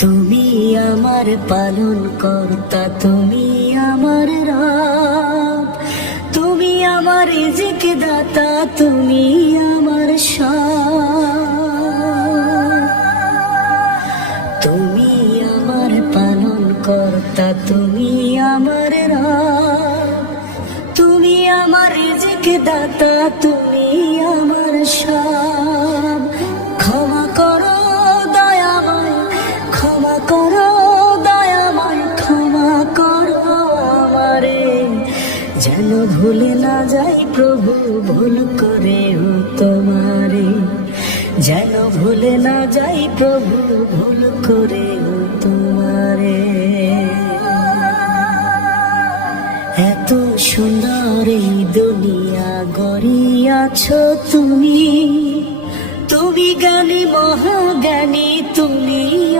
তুমি আমার পালন কর্তা, তুমি আমার রব, তুমি আমার রিজিক দাতা, তুমি আমার সব। তুমি আমার পালন কর্তা, তুমি আমার রব, তুমি আমার রিজিক দাতা, তুমি আমার সব। ক্ষমা করো দয়াময়, ক্ষমা করো দয়াময়, ক্ষমা করো আমারে, যেন ভুলে না যাই প্রভু ভুল করেও তোমারে, যেন ভুলে না যাই প্রভু ভুল করেও তোমারে। এত সুন্দর এই দুনিয়া গড়িয়াছ তুমি, তুমি জ্ঞানী মহাজ্ঞানী তুমি।